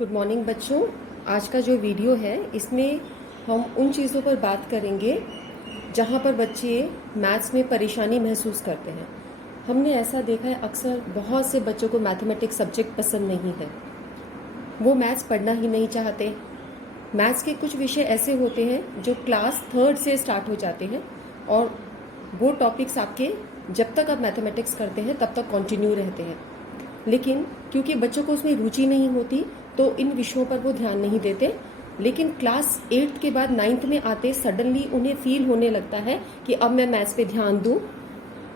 Good morning बच्चों। आज का जो वीडियो है इसमें हम उन चीज़ों पर बात करेंगे जहाँ पर बच्चे मैथ्स में परेशानी महसूस करते हैं। हमने ऐसा देखा है अक्सर बहुत से बच्चों को मैथमेटिक्स सब्जेक्ट पसंद नहीं है, वो मैथ्स पढ़ना ही नहीं चाहते। मैथ्स के कुछ विषय ऐसे होते हैं जो क्लास थर्ड से स्टार्ट हो जाते हैं और वो टॉपिक्स आपके जब तक आप मैथमेटिक्स करते हैं तब तक कंटिन्यू रहते हैं, लेकिन क्योंकि बच्चों को उसमें रुचि नहीं होती तो इन विषयों पर वो ध्यान नहीं देते। लेकिन क्लास 8th के बाद 9th में आते सडनली उन्हें फील होने लगता है कि अब मैं मैथ्स पे ध्यान दूं।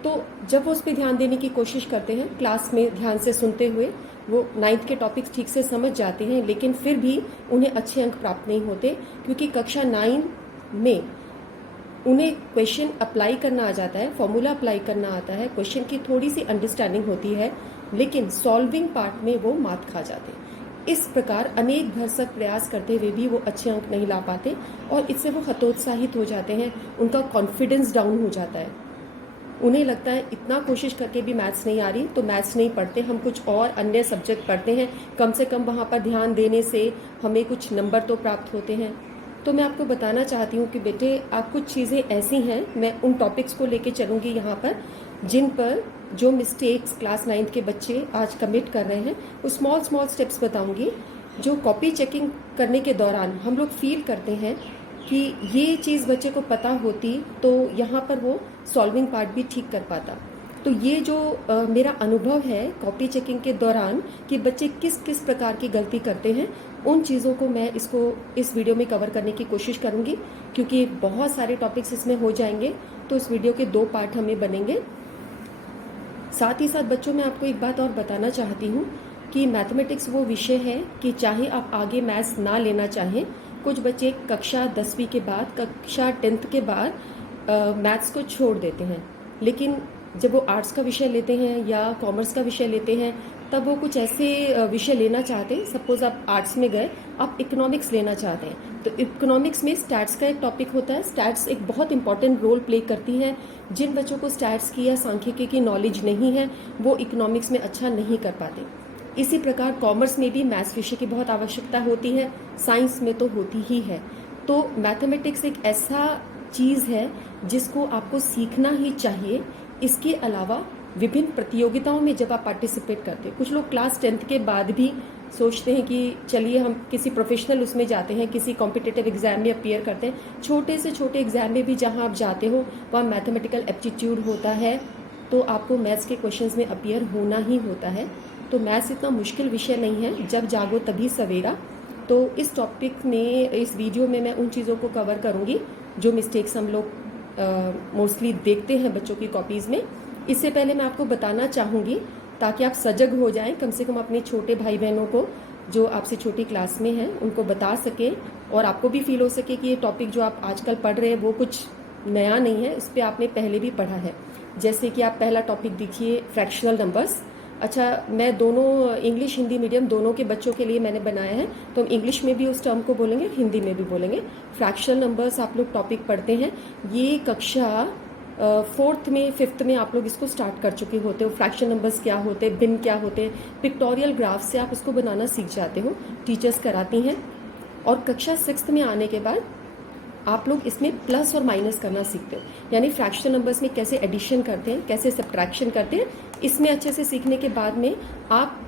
तो जब वो उस पर ध्यान देने की कोशिश करते हैं, क्लास में ध्यान से सुनते हुए वो 9th के टॉपिक्स ठीक से समझ जाते हैं, लेकिन फिर भी उन्हें अच्छे अंक प्राप्त नहीं होते क्योंकि कक्षा 9 में उन्हें क्वेश्चन अप्लाई करना आ जाता है, फॉर्मूला अप्लाई करना आता है, क्वेश्चन की थोड़ी सी अंडरस्टैंडिंग होती है, लेकिन सॉल्विंग पार्ट में वो मात खा जाते हैं। इस प्रकार अनेक भरसक प्रयास करते हुए भी वो अच्छे अंक नहीं ला पाते और इससे वो हतोत्साहित हो जाते हैं, उनका कॉन्फिडेंस डाउन हो जाता है। उन्हें लगता है इतना कोशिश करके भी मैथ्स नहीं आ रही तो मैथ्स नहीं पढ़ते, हम कुछ और अन्य सब्जेक्ट पढ़ते हैं, कम से कम वहाँ पर ध्यान देने से हमें कुछ नंबर तो प्राप्त होते हैं। तो मैं आपको बताना चाहती हूँ कि बेटे आप कुछ चीज़ें ऐसी हैं, मैं उन टॉपिक्स को लेके चलूँगी यहाँ पर जिन पर जो मिस्टेक्स क्लास 9th के बच्चे आज कमिट कर रहे हैं वो स्मॉल स्टेप्स बताऊँगी जो कॉपी चेकिंग करने के दौरान हम लोग फील करते हैं कि ये चीज़ बच्चे को पता होती तो यहाँ पर वो सॉल्विंग पार्ट भी ठीक कर पाता। तो ये जो मेरा अनुभव है कॉपी चेकिंग के दौरान कि बच्चे किस किस प्रकार की गलती करते हैं, उन चीज़ों को मैं इस वीडियो में कवर करने की कोशिश करूँगी क्योंकि बहुत सारे टॉपिक्स इसमें हो जाएंगे, तो इस वीडियो के 2 पार्ट हमें बनेंगे। साथ ही साथ बच्चों में आपको एक बात और बताना चाहती हूँ कि मैथमेटिक्स वो विषय है कि चाहे आप आगे मैथ्स ना लेना चाहें, कुछ बच्चे कक्षा 10वीं के बाद, कक्षा 10th के बाद मैथ्स को छोड़ देते हैं, लेकिन जब वो आर्ट्स का विषय लेते हैं या कॉमर्स का विषय लेते हैं तब वो कुछ ऐसे विषय लेना चाहते हैं। सपोज आप आर्ट्स में गए, आप इकोनॉमिक्स लेना चाहते हैं, तो इकोनॉमिक्स में स्टैट्स का एक टॉपिक होता है। स्टैट्स एक बहुत इंपॉर्टेंट रोल प्ले करती है। जिन बच्चों को स्टैट्स की या सांख्यिकी की नॉलेज नहीं है वो इकोनॉमिक्स में अच्छा नहीं कर पाते। इसी प्रकार कॉमर्स में भी मैथ्स विषय की बहुत आवश्यकता होती है, साइंस में तो होती ही है। तो मैथमेटिक्स एक ऐसा चीज़ है जिसको आपको सीखना ही चाहिए। इसके अलावा विभिन्न प्रतियोगिताओं में जब आप पार्टिसिपेट करते हैं, कुछ लोग क्लास 10th के बाद भी सोचते हैं कि चलिए हम किसी प्रोफेशनल उसमें जाते हैं, किसी कॉम्पिटिटिव एग्जाम में अपीयर करते हैं। छोटे से छोटे एग्जाम में भी जहां आप जाते हो वहाँ मैथमेटिकल एप्टीट्यूड होता है, तो आपको मैथ्स के क्वेश्चंस में अपीयर होना ही होता है। तो मैथ्स इतना मुश्किल विषय नहीं है, जब जागो तभी सवेरा। तो इस टॉपिक में, इस वीडियो में मैं उन चीज़ों को कवर करूँगी जो मिस्टेक्स हम लोग मोस्टली देखते हैं बच्चों की कॉपीज़ में। इससे पहले मैं आपको बताना चाहूँगी ताकि आप सजग हो जाएं, कम से कम अपने छोटे भाई बहनों को जो आपसे छोटी क्लास में हैं उनको बता सकें और आपको भी फील हो सके कि ये टॉपिक जो आप आजकल पढ़ रहे हैं वो कुछ नया नहीं है, इस पर आपने पहले भी पढ़ा है। जैसे कि आप पहला टॉपिक देखिए, फ्रैक्शनल नंबर्स। अच्छा, मैं दोनों इंग्लिश हिंदी मीडियम दोनों के बच्चों के लिए मैंने बनाया है, तो हम इंग्लिश में भी उस टर्म को बोलेंगे, हिंदी में भी बोलेंगे। फ्रैक्शनल नंबर्स आप लोग टॉपिक पढ़ते हैं, ये कक्षा 4th में 5th में आप लोग इसको स्टार्ट कर चुके होते हो। फ्रैक्शन नंबर्स क्या होते हैं, भिन्न क्या होते हैं, पिक्टोरियल ग्राफ से आप इसको बनाना सीख जाते हो, टीचर्स कराती हैं। और कक्षा 6th में आने के बाद आप लोग इसमें प्लस और माइनस करना सीखते हो, यानी फ्रैक्शन नंबर्स में कैसे एडिशन करते हैं, कैसे सब्ट्रैक्शन करते हैं। इसमें अच्छे से सीखने के बाद में आप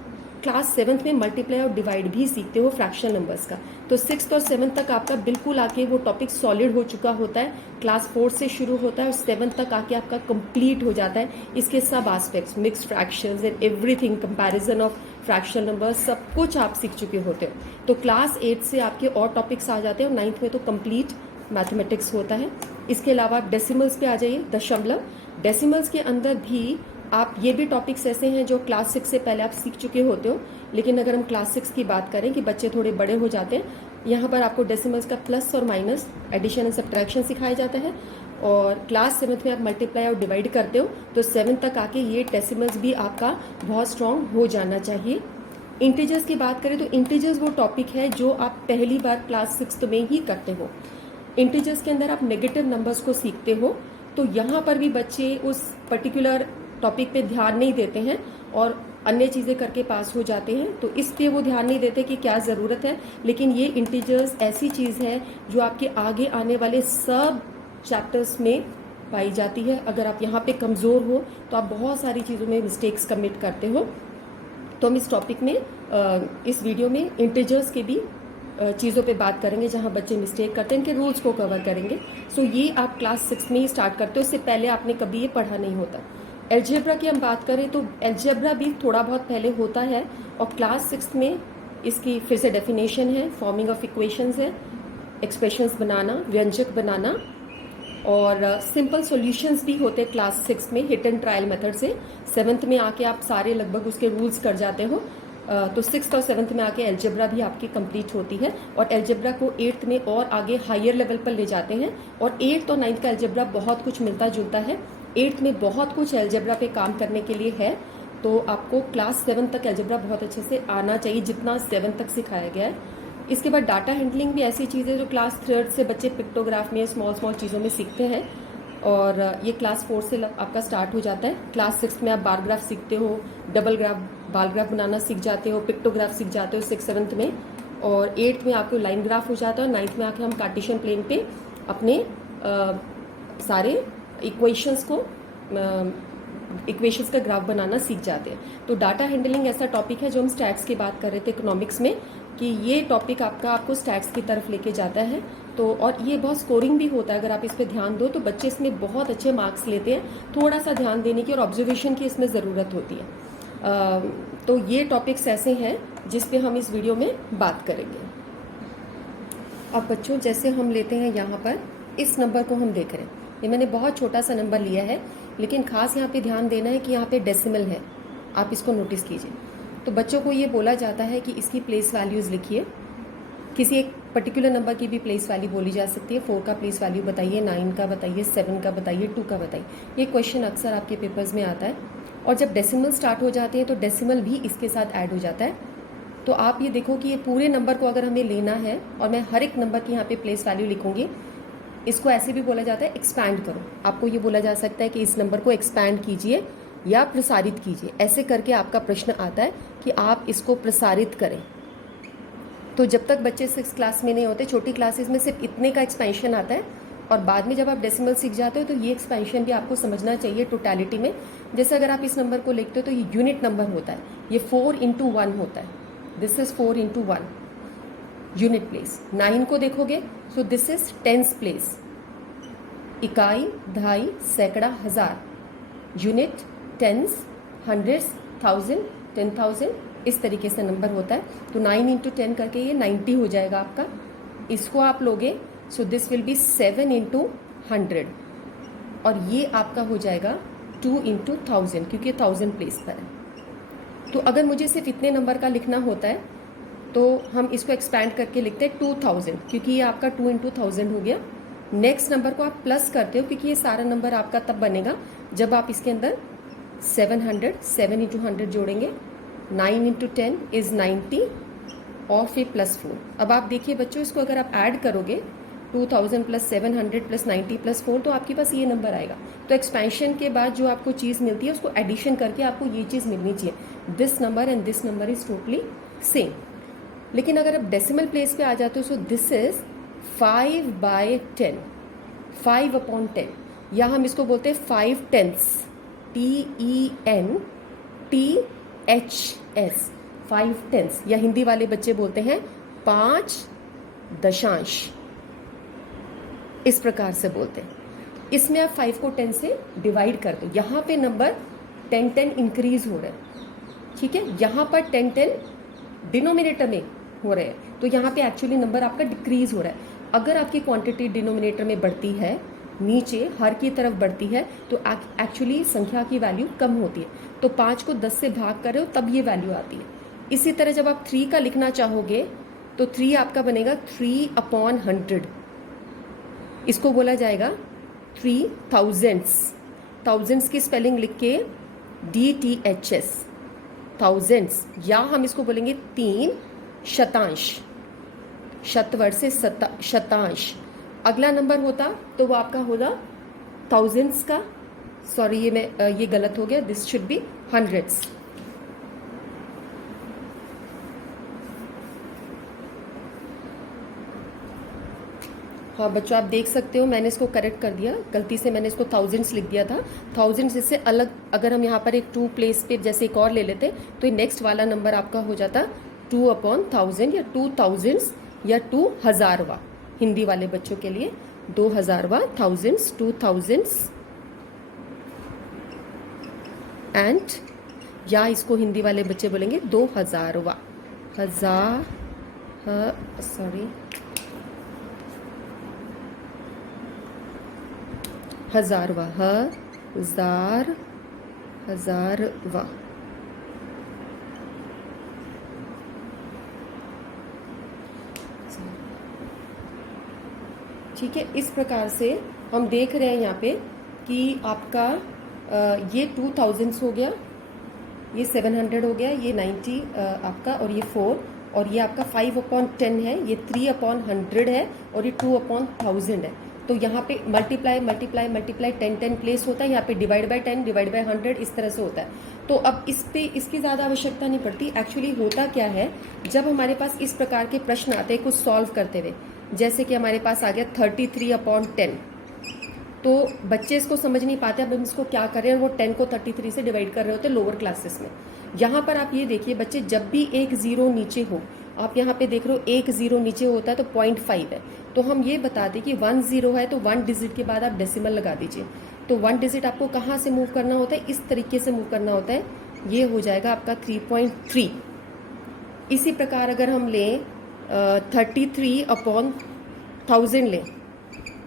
क्लास 7th में मल्टीप्लाई और डिवाइड भी सीखते हो फ्रैक्शन नंबर्स का। तो 6th और 7th तक आपका बिल्कुल आके वो टॉपिक सॉलिड हो चुका होता है। क्लास 4 से शुरू होता है और 7th तक आके आपका कंप्लीट हो जाता है। इसके सब aspects, mixed fractions and everything, comparison of fractional numbers, सब कुछ आप सीख चुके होते हो। तो क्लास 8 से आपके और टॉपिक्स आ जाते हैं और 9th में तो कंप्लीट मैथमेटिक्स होता है। इसके अलावा आप डेसिमल्स पे आ जाइए, दशमलव। डेसिमल्स के अंदर भी आप, ये भी टॉपिक्स ऐसे हैं जो क्लास 6 से पहले आप सीख चुके होते हो, लेकिन अगर हम क्लास 6 की बात करें कि बच्चे थोड़े बड़े हो जाते हैं, यहाँ पर आपको डेसिमल्स का प्लस और माइनस, एडिशन एंड सब्ट्रैक्शन सिखाया जाता है। और क्लास 7th में आप मल्टीप्लाई और डिवाइड करते हो, तो 7th तक आके ये डेसिमल्स भी आपका बहुत स्ट्रांग हो जाना चाहिए। इंटीजर्स की बात करें तो इंटीजर्स वो टॉपिक है जो आप पहली बार क्लास 6th में ही करते हो। इंटीजर्स के अंदर आप नेगेटिव नंबर्स को सीखते हो, तो यहाँ पर भी बच्चे उस पर्टिकुलर टॉपिक पे ध्यान नहीं देते हैं और अन्य चीज़ें करके पास हो जाते हैं, तो इस पे वो ध्यान नहीं देते कि क्या ज़रूरत है। लेकिन ये इंटीजर्स ऐसी चीज़ है जो आपके आगे आने वाले सब चैप्टर्स में पाई जाती है। अगर आप यहाँ पे कमज़ोर हो तो आप बहुत सारी चीज़ों में मिस्टेक्स कमिट करते हो। तो हम इस टॉपिक में इस वीडियो में इंटीजर्स के भी चीज़ों पे बात करेंगे जहाँ बच्चे मिस्टेक करते हैं, इनके रूल्स को कवर करेंगे। सो ये आप क्लास 6 में ही स्टार्ट करते हो, इससे पहले आपने कभी ये पढ़ा नहीं होता। एल्जेब्रा की हम बात करें तो एल्जेब्रा भी थोड़ा बहुत पहले होता है, और क्लास 6 में इसकी फिर से डेफिनेशन है, फॉर्मिंग ऑफ इक्वेशंस है, एक्सप्रेशंस बनाना, व्यंजक बनाना, और सिंपल सॉल्यूशंस भी होते हैं क्लास 6 में हिट एंड ट्रायल मेथड से। 7th में आके आप सारे लगभग उसके रूल्स कर जाते हो। तो 6th और 7th में आके एल्जेब्रा भी आपकी कंप्लीट होती है, और एल्जेब्रा को 8th में और आगे हायर लेवल पर ले जाते हैं। और 8th और 9th का एल्जेब्रा बहुत कुछ मिलता जुलता है। 8th में बहुत कुछ एल्जेब्रा पे काम करने के लिए है, तो आपको क्लास 7 तक एल्जेब्रा बहुत अच्छे से आना चाहिए, जितना 7 तक सिखाया गया है। इसके बाद डाटा हैंडलिंग भी ऐसी चीज़ है जो क्लास 3 से बच्चे पिक्टोग्राफ में स्मॉल स्मॉल चीज़ों में सीखते हैं, और ये क्लास 4 से आपका स्टार्ट हो जाता है। क्लास 6 में आप बार ग्राफ सीखते हो, डबल ग्राफ, बाल ग्राफ बनाना सीख जाते हो, पिक्टोग्राफ सीख जाते हो 6-7 में, और 8th में आपको लाइन ग्राफ हो जाता है, और 9th में आके हम कार्टेशियन प्लेन पे अपने सारे इक्वेशंस का ग्राफ बनाना सीख जाते हैं। तो डाटा हैंडलिंग ऐसा टॉपिक है जो हम स्टैट्स की बात कर रहे थे इकोनॉमिक्स में, कि ये टॉपिक आपको स्टैट्स की तरफ लेके जाता है। तो और ये बहुत स्कोरिंग भी होता है, अगर आप इस पर ध्यान दो तो बच्चे इसमें बहुत अच्छे मार्क्स लेते हैं। थोड़ा सा ध्यान देने की और ऑब्जर्वेशन की इसमें ज़रूरत होती है। तो ये टॉपिक्स ऐसे हैं जिस पे हम इस वीडियो में बात करेंगे। अब बच्चों, जैसे हम लेते हैं यहाँ पर इस नंबर को हम देख रहे हैं, ये मैंने बहुत छोटा सा नंबर लिया है, लेकिन खास यहाँ पे ध्यान देना है कि यहाँ पे डेसिमल है, आप इसको नोटिस कीजिए। तो बच्चों को ये बोला जाता है कि इसकी प्लेस वैल्यूज़ लिखिए। किसी एक पर्टिकुलर नंबर की भी प्लेस वैल्यू बोली जा सकती है। 4 का प्लेस वैल्यू बताइए, 9 का बताइए, 7 का बताइए, 2 का बताइए। ये क्वेश्चन अक्सर आपके पेपर्स में आता है। और जब डेसिमल स्टार्ट हो जाते हैं तो डेसिमल भी इसके साथ ऐड हो जाता है। तो आप ये देखो कि ये पूरे नंबर को अगर हमें लेना है और मैं हर एक नंबर की यहाँ पे प्लेस वैल्यू लिखूंगी, इसको ऐसे भी बोला जाता है एक्सपैंड करो। आपको ये बोला जा सकता है कि इस नंबर को एक्सपैंड कीजिए या प्रसारित कीजिए। ऐसे करके आपका प्रश्न आता है कि आप इसको प्रसारित करें। तो जब तक बच्चे 6th क्लास में नहीं होते, छोटी क्लासेस में सिर्फ इतने का एक्सपेंशन आता है, और बाद में जब आप डेसिमल सीख जाते हो तो ये एक्सपेंशन भी आपको समझना चाहिए टोटलिटी में। जैसे अगर आप इस नंबर को लिखते हो तो ये यूनिट नंबर होता है, ये 4 × 1 होता है। This is 4 × 1 unit place. 9 को देखोगे so this is tens place, इकाई, दहाई, सैकड़ा, हजार, यूनिट, टेंस, हंड्रेड्स, 1000, 10,000, इस तरीके से नंबर होता है। तो 9 × 10 करके ये 90 हो जाएगा आपका। इसको आप लोगे सो दिस विल बी 7 × 100, और ये आपका हो जाएगा 2 × 1000, क्योंकि 1000 प्लेस पर है। तो अगर मुझे सिर्फ इतने नंबर का लिखना होता है तो हम इसको एक्सपैंड करके लिखते हैं 2000, क्योंकि ये आपका 2 × 1000 हो गया। नेक्स्ट नंबर को आप प्लस करते हो, क्योंकि ये सारा नंबर आपका तब बनेगा जब आप इसके अंदर 700, 7 × 100 जोड़ेंगे। 9 × 10 इज 90, और फिर +4। अब आप देखिए बच्चों, इसको अगर आप ऐड करोगे 2000 + 700 + 90 + 4, तो आपके पास ये नंबर आएगा। तो एक्सपेंशन के बाद जो आपको चीज़ मिलती है उसको एडिशन करके आपको ये चीज़ मिलनी चाहिए। This number and this number is totally same. लेकिन अगर आप डेसिमल प्लेस पे आ जाते हो, सो दिस इज 5/10, 5/10, या हम इसको बोलते हैं 5 tenths, TENTHS, 5 tenths, या हिंदी वाले बच्चे बोलते हैं 5 दशांश, इस प्रकार से बोलते हैं। इसमें आप 5 को 10 से डिवाइड कर दो। यहाँ पे नंबर 10 इंक्रीज हो रहे हैं, ठीक है। यहाँ पर 10 डिनोमिनेटर में हो रहे हैं, तो यहाँ पे एक्चुअली नंबर आपका डिक्रीज हो रहा है। अगर आपकी क्वांटिटी डिनोमिनेटर में बढ़ती है, नीचे हर की तरफ बढ़ती है, तो एक्चुअली संख्या की वैल्यू कम होती है। तो 5 को 10 से भाग कर रहे हो तब ये वैल्यू आती है। इसी तरह जब आप 3 का लिखना चाहोगे तो 3 आपका बनेगा 3/100, इसको बोला जाएगा 3000s। थाउजेंड्स की स्पेलिंग लिख के DTHS, थाउजेंड्स, या हम इसको बोलेंगे 3 शतांश, शतवर्ष से शतांश। अगला नंबर होता तो वो आपका होगा थाउजेंड्स का, सॉरी ये गलत हो गया, दिस शुड बी हंड्रेड्स। हाँ बच्चों, आप देख सकते हो मैंने इसको करेक्ट कर दिया, गलती से मैंने इसको थाउजेंड्स लिख दिया था। थाउजेंड्स इससे अलग, अगर हम यहाँ पर एक 2 प्लेस पे जैसे एक और ले लेते तो ये नेक्स्ट वाला नंबर आपका हो जाता 2/1000 या 2000 या 2000वां। हिंदी वाले बच्चों के लिए 2000वां, थाउजेंड्स, 2000 एंड, या इसको हिंदी वाले बच्चे बोलेंगे 2000वां। हजारवा, हजारवा। ठीक है, इस प्रकार से हम देख रहे हैं यहाँ पे कि आपका ये 2000 हो गया, ये 700 हो गया, ये 90 आपका, और ये 4, और ये आपका 5/10 है, ये 3/100 है, और ये 2/1000 है। तो यहाँ पे मल्टीप्लाई मल्टीप्लाई मल्टीप्लाई 10 प्लेस होता है, यहाँ पे डिवाइड बाय 10 डिवाइड बाय 100 इस तरह से होता है। तो अब इस पे इसकी ज़्यादा आवश्यकता नहीं पड़ती। एक्चुअली होता क्या है, जब हमारे पास इस प्रकार के प्रश्न आते हैं कुछ सॉल्व करते हुए, जैसे कि हमारे पास आ गया 33/10, तो बच्चे इसको समझ नहीं पाते अब हम इसको क्या कर रहे हैं, वो 10 को 33 से डिवाइड कर रहे होते हैं लोअर क्लासेस में। यहाँ पर आप ये देखिए बच्चे, जब भी एक जीरो नीचे हो, आप यहाँ पे देख रहे हो एक जीरो नीचे होता है तो 0.5 है, तो हम ये बता दें कि 1 0 है तो 1 डिजिट के बाद आप डेसिमल लगा दीजिए। तो 1 डिजिट आपको कहाँ से मूव करना होता है, इस तरीके से मूव करना होता है, ये हो जाएगा आपका 3.3। इसी प्रकार अगर हम लें 33/1000 लें,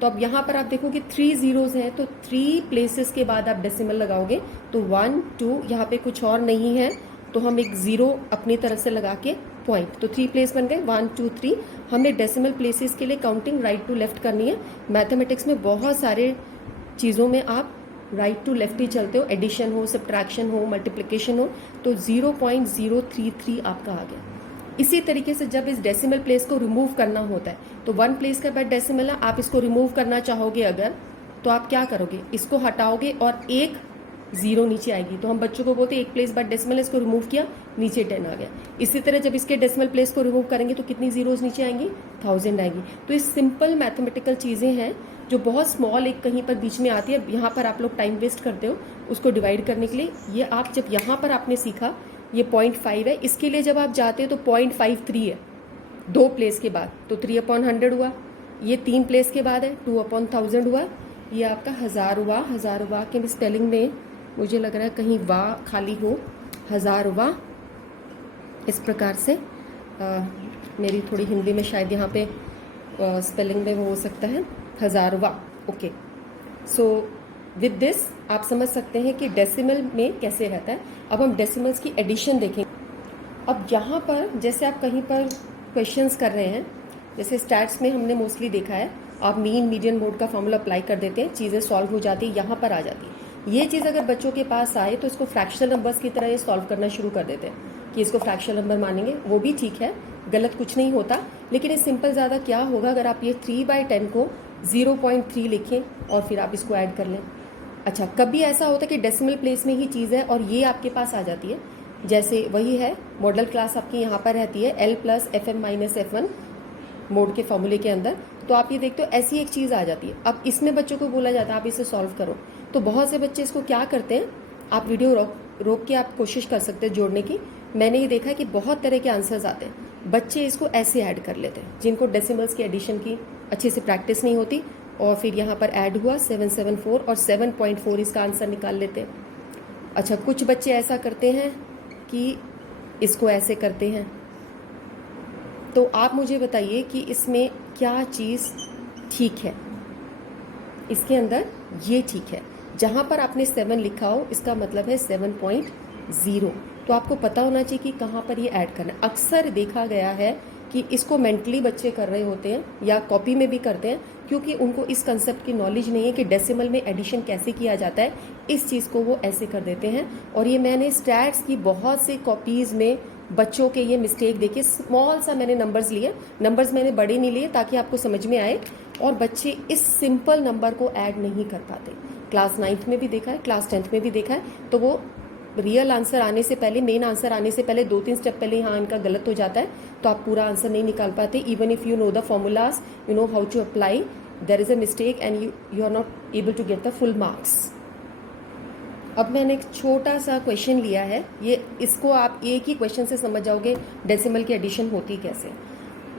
तो अब यहाँ पर आप देखो कि 3 जीरोज हैं, तो 3 प्लेसेस के बाद आप डेसिमल लगाओगे तो 1 2, यहाँ पे कुछ और नहीं है तो हम एक जीरो अपनी तरफ से लगा के पॉइंट, तो 3 प्लेस बन गए 1 2 3। हमने डेसिमल प्लेसेस के लिए काउंटिंग राइट टू लेफ्ट करनी है। मैथमेटिक्स में बहुत सारे चीज़ों में आप राइट टू लेफ्ट ही चलते हो, एडिशन हो, सब्ट्रैक्शन हो, मल्टीप्लिकेशन हो, तो 0.033 आपका आ गया। इसी तरीके से जब इस डेसिमल प्लेस को रिमूव करना होता है, तो 1 प्लेस के बाद डेसिमल है, आप इसको रिमूव करना चाहोगे अगर, तो आप क्या करोगे, इसको हटाओगे और एक जीरो नीचे आएगी, तो हम बच्चों को बोलते हैं एक प्लेस बाद डेसिमल, इसको रिमूव किया नीचे 10 आ गया। इसी तरह जब इसके डेसिमल प्लेस को रिमूव करेंगे तो कितनी जीरोज नीचे आएंगी, 1000 आएगी। तो ये सिंपल मैथमेटिकल चीज़ें हैं जो बहुत स्मॉल एक कहीं पर बीच में आती है, यहाँ पर आप लोग टाइम वेस्ट करते हो उसको डिवाइड करने के लिए। ये आप जब यहाँ पर आपने सीखा ये 0.5 है, इसके लिए जब आप जाते हो तो 0.53 है 2 प्लेस के बाद, तो 3/100 हुआ। ये 3 प्लेस के बाद है 2/1000 हुआ। ये आपका हजारवा, हजारवा के स्पेलिंग में मुझे लग रहा है कहीं वाह खाली हो, हजारवा इस प्रकार से। मेरी थोड़ी हिंदी में शायद यहाँ पे स्पेलिंग में वो हो सकता है, हजारवा। ओके, सो विद दिस आप समझ सकते हैं कि डेसिमल में कैसे रहता है। अब हम डेसिमल्स की एडिशन देखेंगे। अब यहाँ पर जैसे आप कहीं पर क्वेश्चंस कर रहे हैं, जैसे स्टैट्स में हमने मोस्टली देखा है, आप मीन मीडियन मोड का फॉर्मूला अप्लाई कर देते हैं, चीज़ें सॉल्व हो जाती है, यहाँ पर आ जाती है। ये चीज़ अगर बच्चों के पास आए तो इसको फ्रैक्शनल नंबर्स की तरह ये सॉल्व करना शुरू कर देते हैं कि इसको फ्रैक्शनल नंबर मानेंगे, वो भी ठीक है, गलत कुछ नहीं होता। लेकिन ये सिंपल ज़्यादा क्या होगा अगर आप ये 3/10 को 0.3 लिखें और फिर आप इसको ऐड कर लें। अच्छा, कभी ऐसा होता है कि डेसिमल प्लेस में ही चीज़ है और ये आपके पास आ जाती है, जैसे वही है मॉडल क्लास आपकी यहाँ पर रहती है L + FM - F1 मोड के फॉर्मूले के अंदर, तो आप ये देखते हो ऐसी एक चीज़ आ जाती है। अब इसमें बच्चों को बोला जाता है आप इसे सॉल्व करो, तो बहुत से बच्चे इसको क्या करते हैं, आप वीडियो रोक के आप कोशिश कर सकते हैं जोड़ने की। मैंने ये देखा है कि बहुत तरह के आंसर्स आते हैं, बच्चे इसको ऐसे ऐड कर लेते हैं जिनको डेसिमल्स की एडिशन की अच्छे से प्रैक्टिस नहीं होती, और फिर यहाँ पर ऐड हुआ 774 और 7.4 इसका आंसर निकाल लेते हैं। अच्छा, कुछ बच्चे ऐसा करते हैं कि इसको ऐसे करते हैं। तो आप मुझे बताइए कि इसमें क्या चीज़ ठीक है, इसके अंदर ये ठीक है, जहाँ पर आपने 7 लिखा हो इसका मतलब है 7.0, तो आपको पता होना चाहिए कि कहाँ पर ये ऐड करना है। अक्सर देखा गया है कि इसको मेंटली बच्चे कर रहे होते हैं या कॉपी में भी करते हैं, क्योंकि उनको इस कंसेप्ट की नॉलेज नहीं है कि डेसिमल में एडिशन कैसे किया जाता है, इस चीज़ को वो ऐसे कर देते हैं। और ये मैंने स्टैट्स की बहुत से कॉपीज़ में बच्चों के ये मिस्टेक देखिए। स्मॉल सा मैंने नंबर्स लिए, नंबर्स मैंने बड़े नहीं लिए ताकि आपको समझ में आए, और बच्चे इस सिंपल नंबर को ऐड नहीं कर पाते। क्लास 9th में भी देखा है, क्लास 10th में भी देखा है, तो वो रियल आंसर आने से पहले, मेन आंसर आने से पहले 2-3 स्टेप पहले यहाँ इनका गलत हो जाता है, तो आप पूरा आंसर नहीं निकाल पाते. Even if you know the formulas, you know how to apply, there is a mistake and you are not able to get the full marks. अब मैंने एक छोटा सा क्वेश्चन लिया है, ये इसको आप एक ही क्वेश्चन से समझ जाओगे डेसिमल की एडिशन होती कैसे.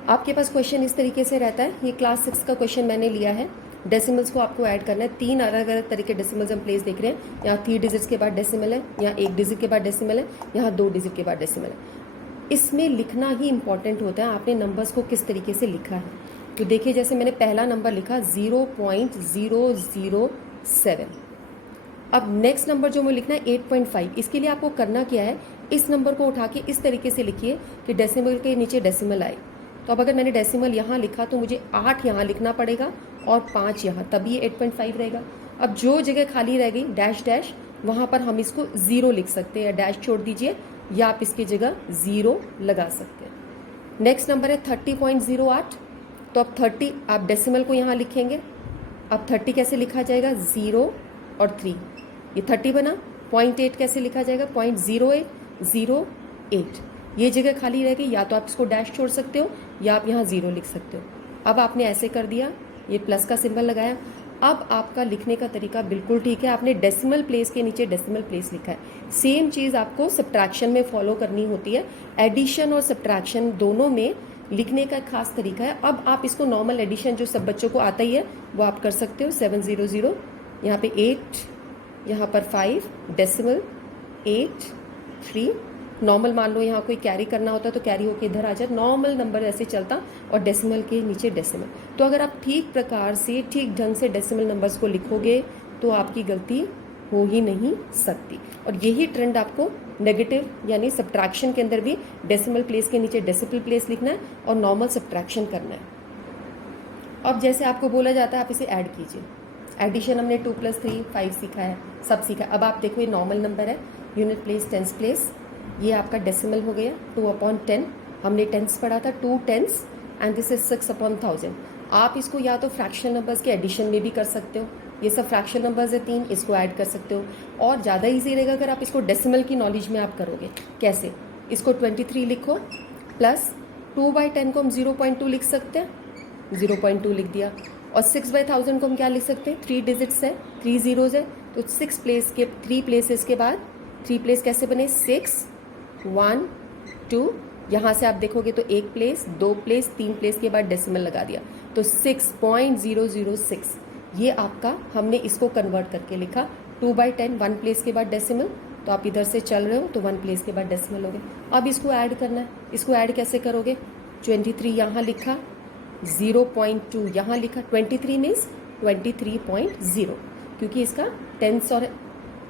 आपके पास क्वेश्चन इस तरीके से रहता है, ये क्लास 6 का क्वेश्चन मैंने लिया है. डेसिमल्स को आपको ऐड करना है. 3 अलग अलग तरह के डेसिमल्स हम प्लेस देख रहे हैं. यहाँ 3 डिजिट्स के बाद डेसिमल है, यहाँ 1 डिजिट के बाद डेसिमल है, यहाँ 2 डिजिट के बाद डेसिमल है. इसमें लिखना ही इंपॉर्टेंट होता है, आपने नंबर्स को किस तरीके से लिखा है. तो देखिए, जैसे मैंने पहला नंबर लिखा 0.007. अब नेक्स्ट नंबर जो मुझे लिखना है 8.5. इसके लिए आपको करना क्या है, इस नंबर को उठा के इस तरीके से लिखिए कि डेसिमल के नीचे डेसिमल आए. तो अब अगर मैंने डेसिमल यहाँ लिखा तो मुझे 8 यहाँ लिखना पड़ेगा और 5 यहाँ, तभी ये 8.5 रहेगा. अब जो जगह खाली रह गई डैश डैश, वहाँ पर हम इसको 0 लिख सकते हैं, या डैश छोड़ दीजिए, या आप इसकी जगह 0 लगा सकते हैं. नेक्स्ट नंबर है 30.08. तो अब 30 आप डेसिमल को यहाँ लिखेंगे. अब 30 कैसे लिखा जाएगा, 0 और 3, ये 30 बना. 0.8 कैसे लिखा जाएगा, 0.08. ये जगह खाली रह गई, या तो आप इसको डैश छोड़ सकते हो या आप यहाँ 0 लिख सकते हो. अब आपने ऐसे कर दिया, ये प्लस का सिंबल लगाया. अब आपका लिखने का तरीका बिल्कुल ठीक है, आपने डेसिमल प्लेस के नीचे डेसिमल प्लेस लिखा है. सेम चीज़ आपको सब्ट्रैक्शन में फॉलो करनी होती है. एडिशन और सब्ट्रैक्शन दोनों में लिखने का खास तरीका है. अब आप इसको नॉर्मल एडिशन जो सब बच्चों को आता ही है वो आप कर सकते हो. 700, यहाँ पे 8, यहाँ पर 5, डेसिमल 8, 3. नॉर्मल मान लो यहाँ कोई कैरी करना होता तो कैरी होके इधर आ जाए, नॉर्मल नंबर ऐसे चलता, और डेसिमल के नीचे डेसिमल. तो अगर आप ठीक प्रकार से ठीक ढंग से डेसिमल नंबर्स को लिखोगे तो आपकी गलती हो ही नहीं सकती. और यही ट्रेंड आपको नेगेटिव यानी सब्ट्रैक्शन के अंदर भी डेसिमल प्लेस के नीचे डेसिमल प्लेस लिखना है और नॉर्मल सब्ट्रैक्शन करना है. अब जैसे आपको बोला जाता है आप इसे ऐड कीजिए. एडिशन हमने 2 + 3 5 सीखा है, सब सीखा है. अब आप देखो ये नॉर्मल नंबर है, यूनिट प्लेस टेंस प्लेस, ये आपका डेसिमल हो गया 2/10. हमने टेंस पढ़ा था, 2 टेंस, एंड दिस इज 6/1000. आप इसको या तो फ्रैक्शनल नंबर्स के एडिशन में भी कर सकते हो, ये सब फ्रैक्शनल नंबर्स है 3, इसको ऐड कर सकते हो. और ज़्यादा ईजी रहेगा अगर आप इसको डेसिमल की नॉलेज में आप करोगे. कैसे, इसको 23 लिखो प्लस 2/10 को हम 0.2 लिख सकते हैं, 0.2 लिख दिया. और 6/1000 को हम क्या लिख सकते हैं, 3 डिजिट्स है, 3 ज़ीरोज़ है, तो 6 प्लेस के 3 प्लेसेस के बाद 3 प्लेस कैसे बने, 6 1 2. यहाँ से आप देखोगे तो 1 प्लेस, 2 प्लेस, 3 प्लेस के बाद डेसिमल लगा दिया, तो 6.006. ये आपका, हमने इसको कन्वर्ट करके लिखा 2/10, 1 प्लेस के बाद डेसिमल. तो आप इधर से चल रहे हो तो 1 प्लेस के बाद डेसिमल हो गए. अब इसको ऐड करना है. इसको ऐड कैसे करोगे, 23 यहाँ लिखा, 0.2 यहाँ लिखा. 23 मीन्स 23.0, क्योंकि इसका टेंस और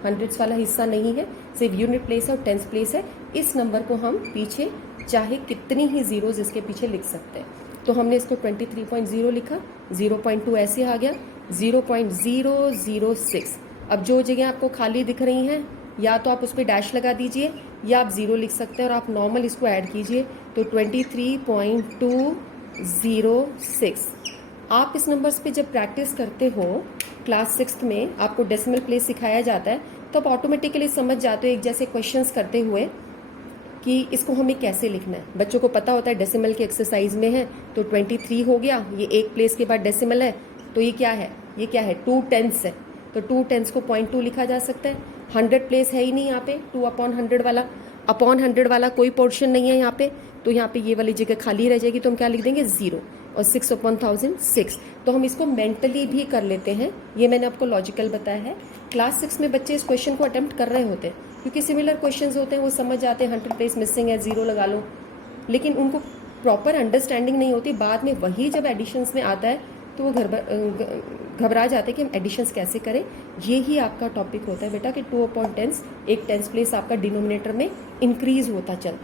हंड्रेड्स वाला हिस्सा नहीं है, सिर्फ यूनिट प्लेस है और टेंस प्लेस है. इस नंबर को हम पीछे चाहे कितनी ही ज़ीरोज़ इसके पीछे लिख सकते हैं. तो हमने इसको 23.0 लिखा, 0.2 ऐसे आ गया, 0.006. अब जो जगह आपको खाली दिख रही हैं, या तो आप उस पर डैश लगा दीजिए या आप 0 लिख सकते हैं, और आप नॉर्मल इसको ऐड कीजिए तो 23.206. आप इस नंबर्स पे जब प्रैक्टिस करते हो क्लास 6 में, आपको डेसिमल प्लेस सिखाया जाता है, तो आप ऑटोमेटिकली समझ जाते हो एक जैसे क्वेश्चंस करते हुए कि इसको हमें कैसे लिखना है. बच्चों को पता होता है डेसिमल के एक्सरसाइज में है, तो 23 हो गया, ये 1 प्लेस के बाद डेसिमल है, तो ये क्या है, ये क्या है, 2 टेंस है, तो 2 टेंस को 0.2 लिखा जा सकता है. 100 प्लेस है ही नहीं यहाँ पे, 2/100 वाला, अपॉन 100 वाला कोई पोर्शन नहीं है यहाँ पे, तो यहाँ पे ये वाली जगह खाली रह जाएगी, तो हम क्या लिख देंगे, 0. और 6/1000 6. तो हम इसको मेंटली भी कर लेते हैं, ये मैंने आपको लॉजिकल बताया है. क्लास 6 में बच्चे इस क्वेश्चन को अटेम्प्ट कर रहे होते हैं, क्योंकि सिमिलर क्वेश्चंस होते हैं, वो समझ जाते हैं 100 प्लेस मिसिंग है, 0 लगा लो, लेकिन उनको प्रॉपर अंडरस्टैंडिंग नहीं होती. बाद में वही जब एडिशंस में आता है तो वो घबरा जाते हैं कि हम एडिशंस कैसे करें. ये ही आपका टॉपिक होता है बेटा कि 2/10, एक टेंस प्लेस आपका डिनोमिनेटर में इंक्रीज होता चल.